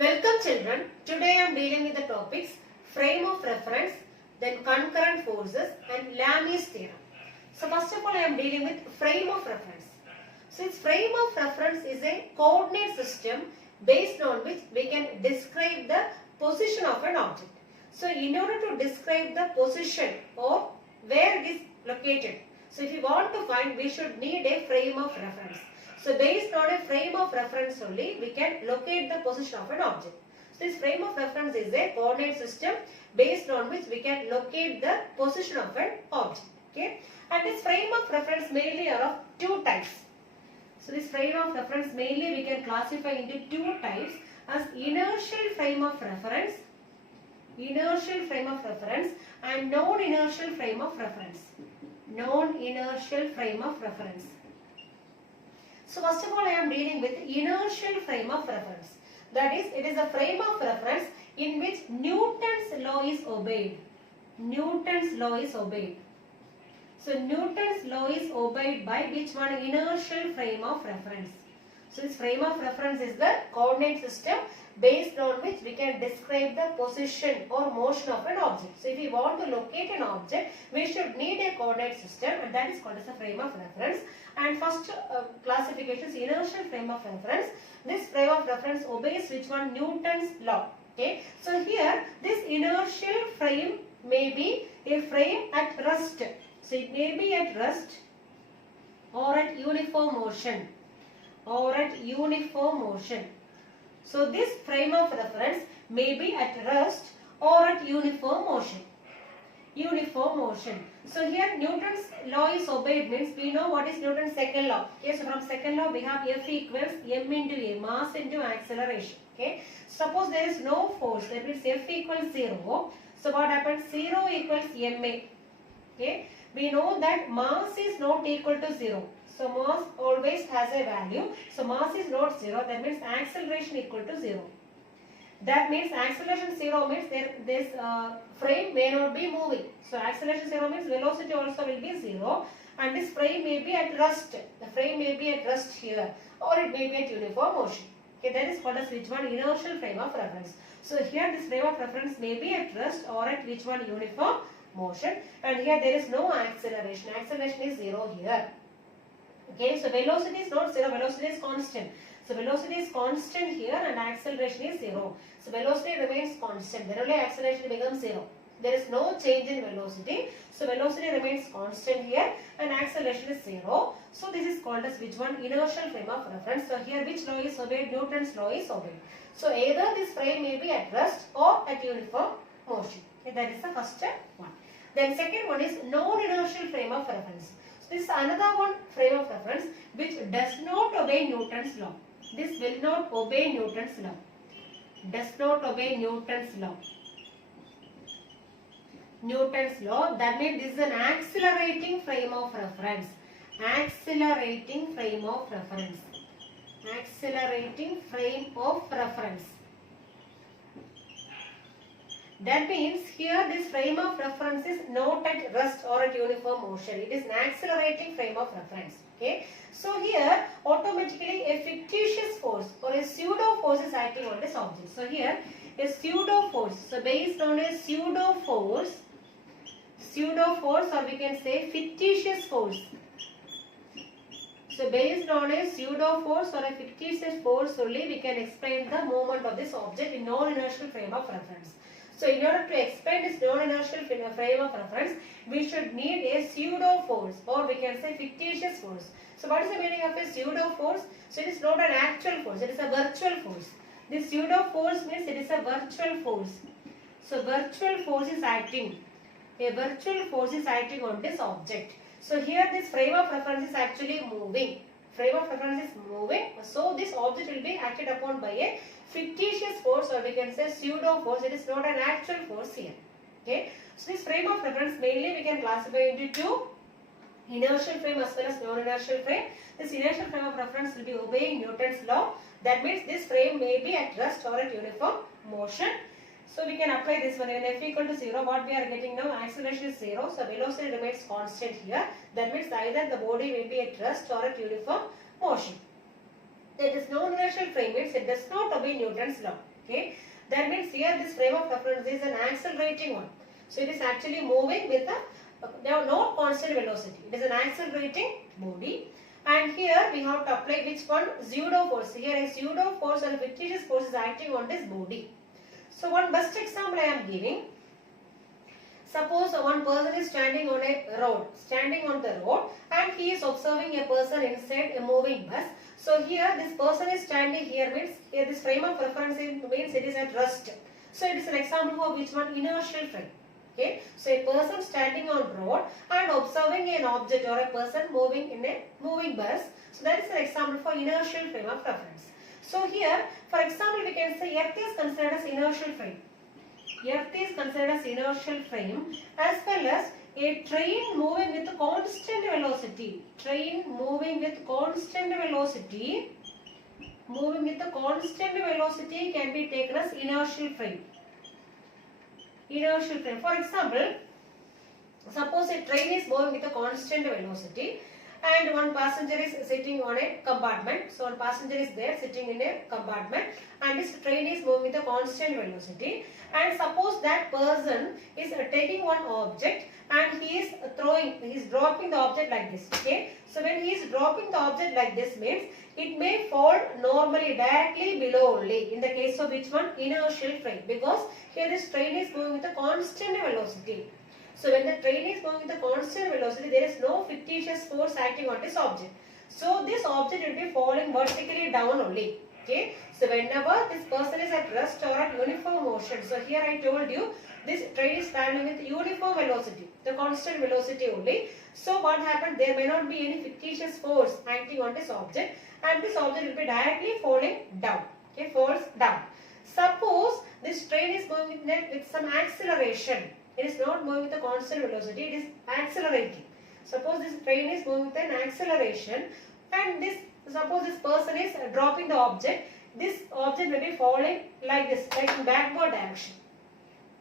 Welcome children. Today I am dealing with the topics frame of reference, then concurrent forces and Lami's theorem. So first of all I am dealing with frame of reference. So its frame of reference is a coordinate system based on which we can describe the position of an object. So in order to describe the position or where it is located, so if you want to find, we should need a frame of reference. So based on a frame of reference only, we can locate the position of an object. So this frame of reference is a coordinate system based on which we can locate the position of an object. Okay, and this frame of reference mainly are of two types. So this frame of reference mainly we can classify into two types as inertial frame of reference and non-inertial frame of reference. Non-inertial frame of reference. So first of all I am dealing with inertial frame of reference. That is, it is a frame of reference in which Newton's law is obeyed. Newton's law is obeyed. So Newton's law is obeyed by which one? Inertial frame of reference. So this frame of reference is the coordinate system based on which we can describe the position or motion of an object. So if we want to locate an object, we should need a coordinate system, and that is called as a frame of reference. And first classification is inertial frame of reference. This frame of reference obeys which one? Newton's law. Okay. So here this inertial frame may be a frame at rest. So it may be at rest or at uniform motion. So this frame of reference may be at rest or at uniform motion. So here Newton's law is obeyed means we know what is Newton's second law. Okay, so from second law we have F equals m into a, mass into acceleration. Okay, suppose there is no force, that means F equals 0. So what happens? 0 equals ma. Okay, we know that mass is not equal to 0. So mass always has a value. So mass is not 0. That means acceleration equal to 0. That means acceleration 0 means this frame may not be moving. So acceleration 0 means velocity also will be 0. And this frame may be at rest. The frame may be at rest here. Or it may be at uniform motion. Okay, that is called as which one? Inertial frame of reference. So here this frame of reference may be at rest or at which one? Uniform motion. And here there is no acceleration. Acceleration is 0 here. Okay, so velocity is not 0, velocity is constant. So velocity is constant here and acceleration is 0. So velocity remains constant, then only acceleration becomes 0. There is no change in velocity. So velocity remains constant here and acceleration is 0. So this is called as which one? Inertial frame of reference. So here which law is obeyed? Newton's law is obeyed. So either this frame may be at rest or at uniform motion. Okay, that is the first one. Then second one is non-inertial frame of reference. This is another one frame of reference which does not obey Newton's law. This will not obey Newton's law. Does not obey Newton's law. Newton's law, that means this is an accelerating frame of reference. Accelerating frame of reference. Accelerating frame of reference. That means here this frame of reference is not at rest or at uniform motion. It is an accelerating frame of reference. Okay. So here automatically a fictitious force or a pseudo force is acting on this object. So here a pseudo force. So based on a pseudo force or we can say fictitious force. So based on a pseudo force or a fictitious force only we can explain the movement of this object in non-inertial frame of reference. So in order to explain this non-inertial frame of reference, we should need a pseudo force or we can say fictitious force. So what is the meaning of a pseudo force? So it is not an actual force, it is a virtual force. This pseudo force means it is a virtual force. So virtual force is acting. A virtual force is acting on this object. So here this frame of reference is actually moving. Frame of reference is moving. So this object will be acted upon by a fictitious force or we can say pseudo force. It is not an actual force here. Okay. So this frame of reference mainly we can classify into two. Inertial frame as well as non-inertial frame. This inertial frame of reference will be obeying Newton's law. That means this frame may be at rest or at uniform motion. So we can apply this one. When f equal to 0, what we are getting now? Acceleration is 0. So velocity remains constant here. That means either the body may be at rest or at uniform motion. That is non-inertial frame means it does not obey Newton's law. Okay, that means here this frame of reference is an accelerating one. So it is actually moving with no constant velocity. It is an accelerating body. And here we have to apply which one? Pseudo force. Here a pseudo force or a fictitious force is acting on this body. So one best example I am giving. Suppose one person is standing on the road and he is observing a person inside a moving bus. So here this person is standing here means here this frame of reference means it is at rest. So it is an example of which one? Inertial frame. Okay, so a person standing on road and observing an object or a person moving in a moving bus. So that is an example for inertial frame of reference. So here, for example, we can say Earth is considered as inertial frame. Earth is considered as inertial frame as well as a train moving with constant velocity. Train moving with constant velocity. Moving with a constant velocity can be taken as inertial frame. Inertial frame. For example, suppose a train is moving with a constant velocity and one passenger is sitting on a compartment. So one passenger is there sitting in a compartment and this train is moving with a constant velocity. And suppose that person is taking one object and he is dropping the object like this. Okay. So when he is dropping the object like this means it may fall normally directly below only. In the case of which one? Inertial frame. Because here this train is moving with a constant velocity. So when the train is moving with a constant velocity, there is no fictitious force acting on this object. So this object will be falling vertically down only. Okay. So whenever this person is at rest or at uniform motion. So here I told you this train is traveling with uniform velocity, the constant velocity only. So what happened? There may not be any fictitious force acting on this object and this object will be directly falling down. Okay, falls down. Suppose this train is moving with some acceleration. It is not moving with a constant velocity, it is accelerating. Suppose this train is moving with an acceleration and suppose this person is dropping the object, this object will be falling like this, like in backward direction.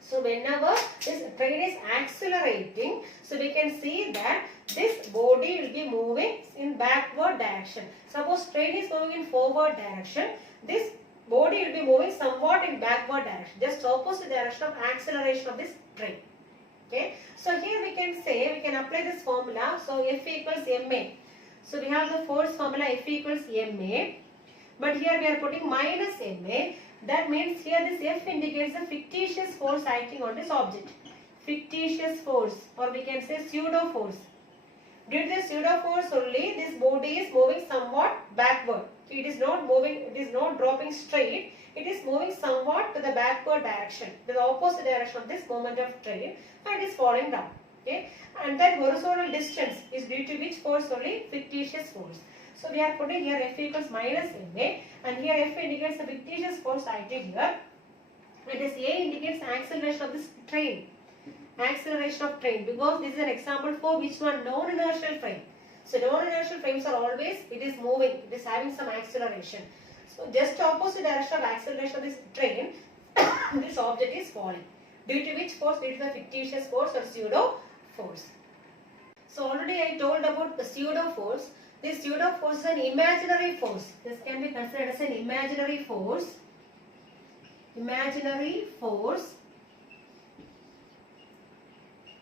So whenever this train is accelerating, so we can see that this body will be moving in backward direction. Suppose train is moving in forward direction, this body will be moving somewhat in backward direction, just opposite direction of acceleration of this train. Okay. So here we can say, we can apply this formula. So F equals ma. So we have the force formula F equals ma. But here we are putting minus ma. That means here this F indicates the fictitious force acting on this object. Fictitious force, or we can say pseudo force. Due to the pseudo force only, this body is moving somewhat backward. It is not moving, it is not dropping straight. It is moving somewhat to the backward direction, to the opposite direction of this moment of train, and is falling down. Okay, and that horizontal distance is due to which force only? Fictitious force. So we are putting here F equals minus ma, and here F indicates the fictitious force acting here. And this A indicates acceleration of this train. Acceleration of train, because this is an example for which one? Non-inertial frame. So non-inertial frames are always, it is moving, it is having some acceleration. So just opposite direction of acceleration of this train, this object is falling. Due to which force? Due to the fictitious force or pseudo force. So already I told about the pseudo force. This pseudo force is an imaginary force. This can be considered as an imaginary force. Imaginary force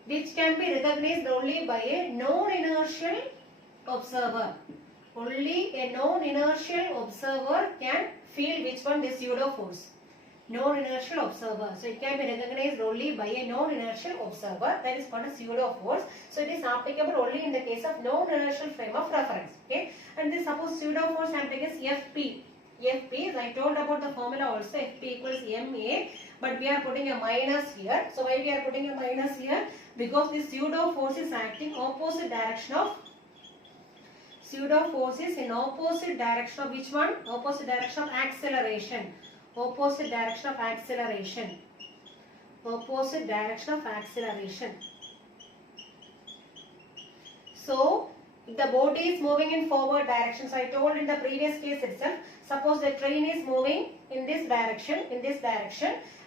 which can be recognized only by a non-inertial observer. Only a non-inertial observer can feel which one? This pseudo force. Non-inertial observer. So it can be recognized only by a non-inertial observer. That is called a pseudo force. So it is applicable only in the case of non-inertial frame of reference. Okay. And this suppose pseudo force I am taking is Fp. Fp, I told about the formula also, Fp equals ma. But we are putting a minus here. So why we are putting a minus here? Because this pseudo force is acting opposite direction of in opposite direction of which one? Opposite direction of acceleration. Opposite direction of acceleration. Opposite direction of acceleration. So if the body is moving in forward direction, so I told in the previous case itself, suppose the train is moving in this direction,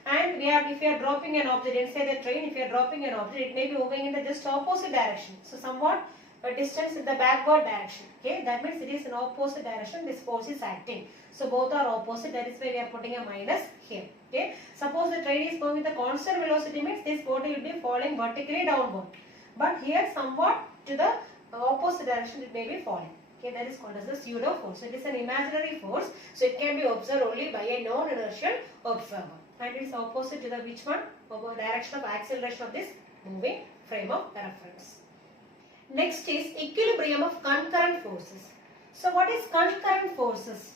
and if you are dropping an object inside the train, if you are dropping an object, it may be moving in the just opposite direction. So somewhat a distance in the backward direction. Okay, that means it is in opposite direction this force is acting. So both are opposite, that is why we are putting a minus here. Okay, suppose the train is moving with a constant velocity, means this body will be falling vertically downward. But here somewhat to the opposite direction it may be falling. Okay, that is called as the pseudo force. So it is an imaginary force, so it can be observed only by a non-inertial observer. And it is opposite to the which one? Direction of acceleration of this moving frame of reference. Next is equilibrium of concurrent forces. So what is concurrent forces?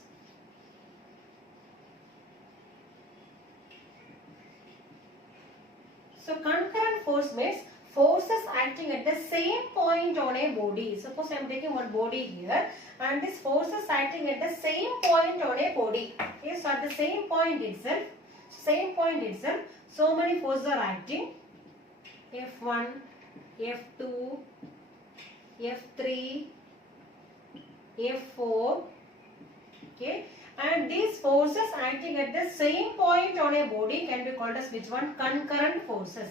So concurrent force means forces acting at the same point on a body. Suppose I am taking one body here and this forces acting at the same point on a body. Okay, so at the same point itself, so many forces are acting. F1, F2, F3, F4. Okay, and these forces acting at the same point on a body can be called as which one? Concurrent forces.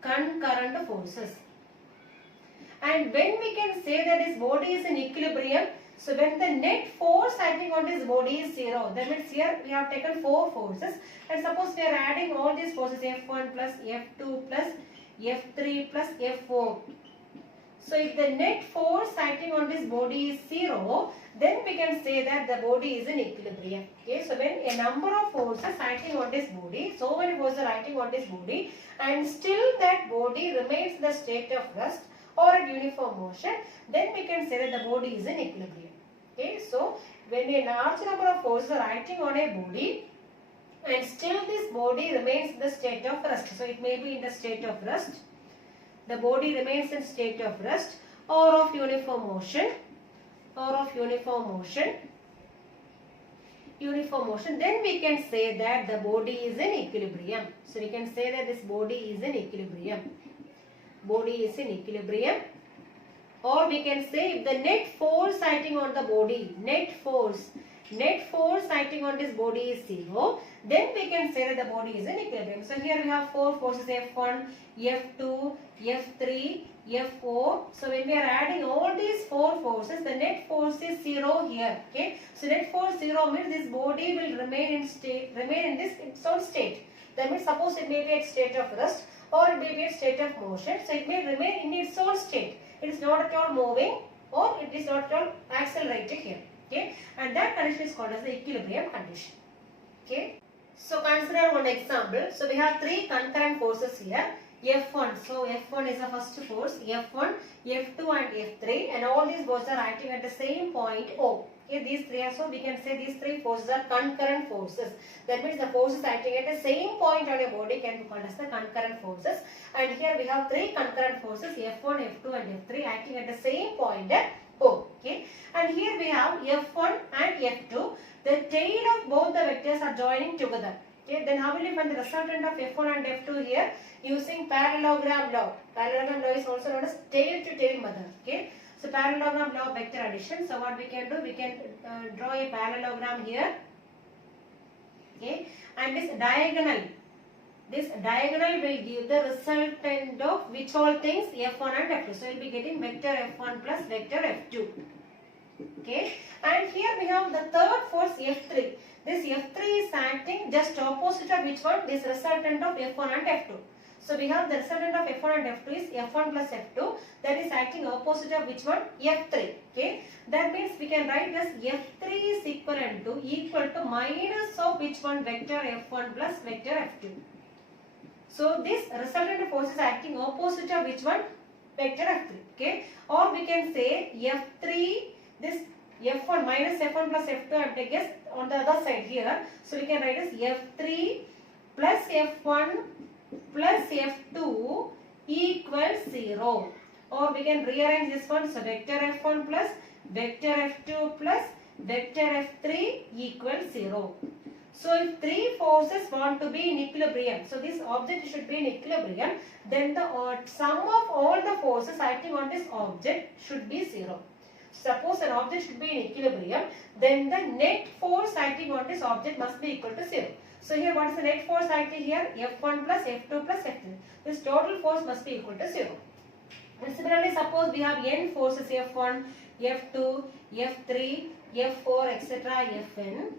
Concurrent forces. And when we can say that this body is in equilibrium, so when the net force acting on this body is 0, that means here we have taken 4 forces, and suppose we are adding all these forces, F1 plus F2 plus F3 plus F4. So if the net force acting on this body is 0, then we can say that the body is in equilibrium. Okay, so when a number of forces acting on this body, so many forces are acting on this body, and still that body remains in the state of rest or at uniform motion, then we can say that the body is in equilibrium. Okay, so when a large number of forces are acting on a body and still this body remains in the state of rest, so it may be in the state of rest, the body remains in state of rest or of uniform motion, then we can say that the body is in equilibrium. So we can say that this body is in equilibrium. Or we can say if the net force acting on the body, net force acting on this body is 0, then we can say that the body is in equilibrium. So here we have 4 forces, F1, F2, F3, F4. So when we are adding all these 4 forces, the net force is 0 here. Okay. So net force 0 means this body will remain in its own state. That means suppose it may be at state of rest or it may be at state of motion. So it may remain in its own state. It is not at all moving or it is not at all accelerated here. Okay. And that condition is called as the equilibrium condition. Okay. So consider one example. So we have 3 concurrent forces here. F1. So F1 is the first force. F1, F2 and F3, and all these forces are acting at the same point O. Okay, these 3 are, so we can say these 3 forces are concurrent forces. That means the forces acting at the same point on a body can be called as the concurrent forces. And here we have 3 concurrent forces, F1, F2 and F3 acting at the same point at O. Okay, and here we have F1 and F2. The tail of both the vectors are joining together. Okay, then how will you find the resultant of F1 and F2 here? Using parallelogram law. Parallelogram law is also known as tail-to-tail method. Okay, so parallelogram law of vector addition. So what we can do? We can draw a parallelogram here. Okay, and this diagonal will give the resultant of which all things? F1 and F2. So we will be getting vector F1 plus vector F2. Okay, and here we have the third force F3. This F3 is acting just opposite of which one? This resultant of F1 and F2. So we have the resultant of F1 and F2 is F1 plus F2, that is acting opposite of which one? F3. Okay, that means we can write this F3 is equal to minus of which one? Vector F1 plus vector F2. So this resultant force is acting opposite of which one? Vector F3. Okay, or we can say F3, this F1 minus F1 plus F2 I have taken on the other side here. So we can write as F3 plus F1 plus F2 equals 0. Or we can rearrange this one. So vector F1 plus vector F2 plus vector F3 equals 0. So if 3 forces want to be in equilibrium, so this object should be in equilibrium, then the sum of all the forces acting on this object should be 0. Suppose an object should be in equilibrium, then the net force acting on this object must be equal to 0. So here what is the net force acting here? F1 plus F2 plus F3. This total force must be equal to 0. And similarly, suppose we have n forces F1, F2, F3, F4, etc., Fn.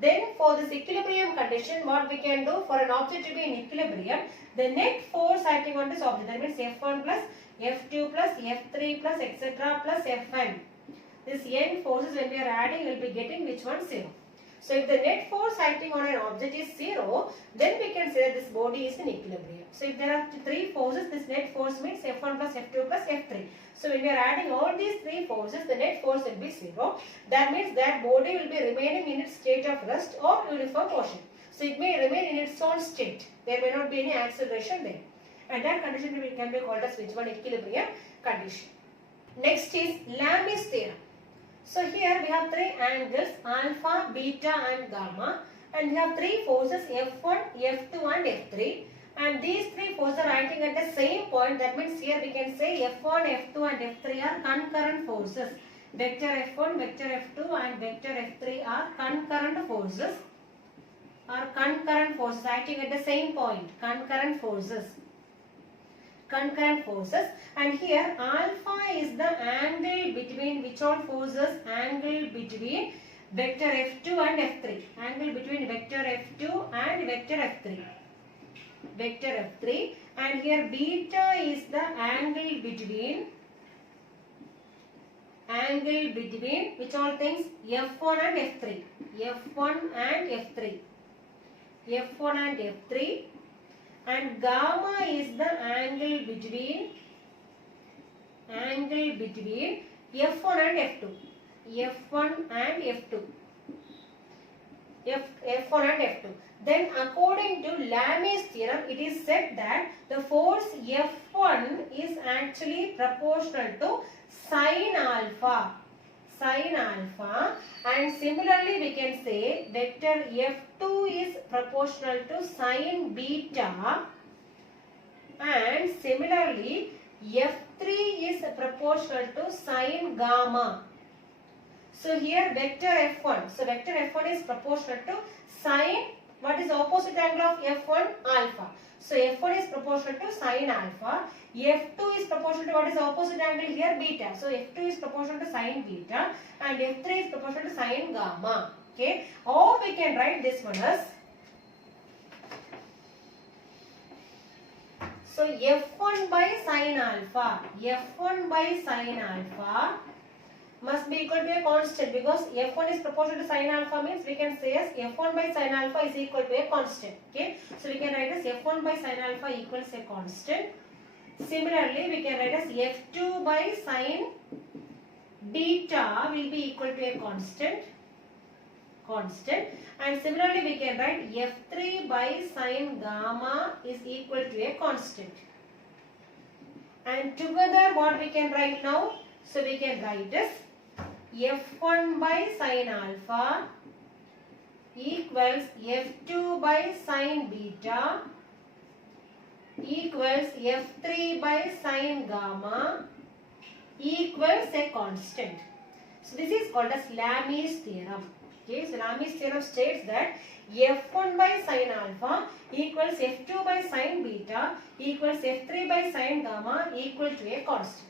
Then for this equilibrium condition, what we can do for an object to be in equilibrium, the net force acting on this object, that means F1 plus F2 plus F3 plus etc. plus Fn. This n forces when we are adding, we will be getting which one? 0. So if the net force acting on an object is 0, then we can say that this body is in equilibrium. So if there are 3 forces, this net force means F1 plus F2 plus F3. So when we are adding all these 3 forces, the net force will be 0. That means that body will be remaining in its state of rest or uniform motion. So it may remain in its own state. There may not be any acceleration there. And that condition can be called as which one? Equilibrium condition. Next is Lami's theorem. So here we have 3 angles, alpha, beta and gamma, and we have 3 forces F1, F2 and F3, and these 3 forces are acting at the same point. That means here we can say F1, F2 and F3 are concurrent forces. Vector F1, vector F2 and vector F3 are concurrent forces, acting at the same point, concurrent forces. And here alpha is the angle between which all forces? Angle between vector F2 and F3. Angle between vector F2 and vector F3. And here beta is the angle between which all things? F1 and F3. And gamma is the angle between F1 and F2. Then according to Lami's theorem, it is said that the force F1 is actually proportional to sin alpha. And similarly we can say vector F2 is proportional to sin beta, and similarly F3 is proportional to sin gamma. So here vector F1. So vector F1 is proportional to sin, what is opposite angle of F1? Alpha. So F1 is proportional to sin alpha. F2 is proportional to what is opposite angle here? Beta. So F2 is proportional to sin beta and F3 is proportional to sin gamma. Okay. Or we can write this one as, so F1 by sin alpha. F1 by sin alpha must be equal to a constant, because F1 is proportional to sin alpha means we can say as F1 by sin alpha is equal to a constant. Okay. So we can write as F1 by sin alpha equals a constant. Similarly, we can write as F2 by sin beta will be equal to a constant. And similarly, we can write F3 by sin gamma is equal to a constant. And together what we can write now? So we can write as F1 by sin alpha equals F2 by sin beta equals F3 by sin gamma equals a constant. So this is called as Lami's theorem. Okay, so Lami's theorem states that F1 by sin alpha equals F2 by sin beta equals F3 by sin gamma equal to a constant.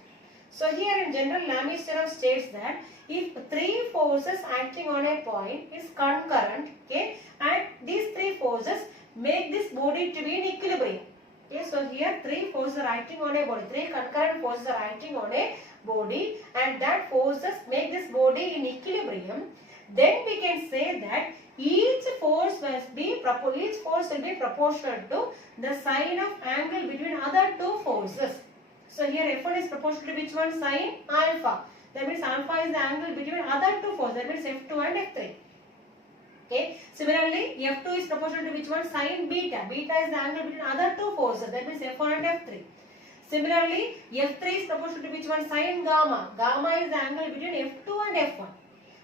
So here in general, Lami's theorem states that if 3 forces acting on a point is concurrent, okay, and these 3 forces make this body to be in equilibrium. Okay, so here 3 forces are acting on a body, 3 concurrent forces are acting on a body, and that forces make this body in equilibrium. Then we can say that each force will be proportional to the sine of angle between other 2 forces. So here F1 is proportional to which one? Sin alpha. That means alpha is the angle between other 2 forces. That means F2 and F3. Okay. Similarly, F2 is proportional to which one? Sin beta. Beta is the angle between other 2 forces. That means F1 and F3. Similarly, F3 is proportional to which one? Sin gamma. Gamma is the angle between F2 and F1.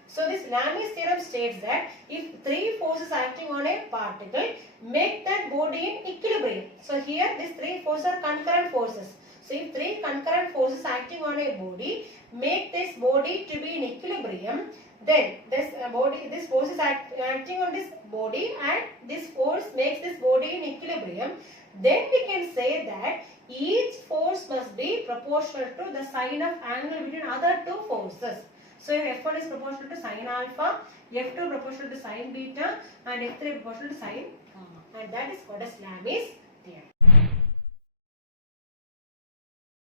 So this Lami's theorem states that if 3 forces acting on a particle make that body in equilibrium. So here these 3 forces are concurrent forces. So if 3 concurrent forces acting on a body make this body to be in equilibrium, equilibrium, then this force is acting on this body, and this force makes this body in equilibrium, then we can say that each force must be proportional to the sine of angle between other two forces. So F1 is proportional to sine alpha, F2 proportional to sine beta, and F3 proportional to sine gamma. And that is called as Lami's theorem.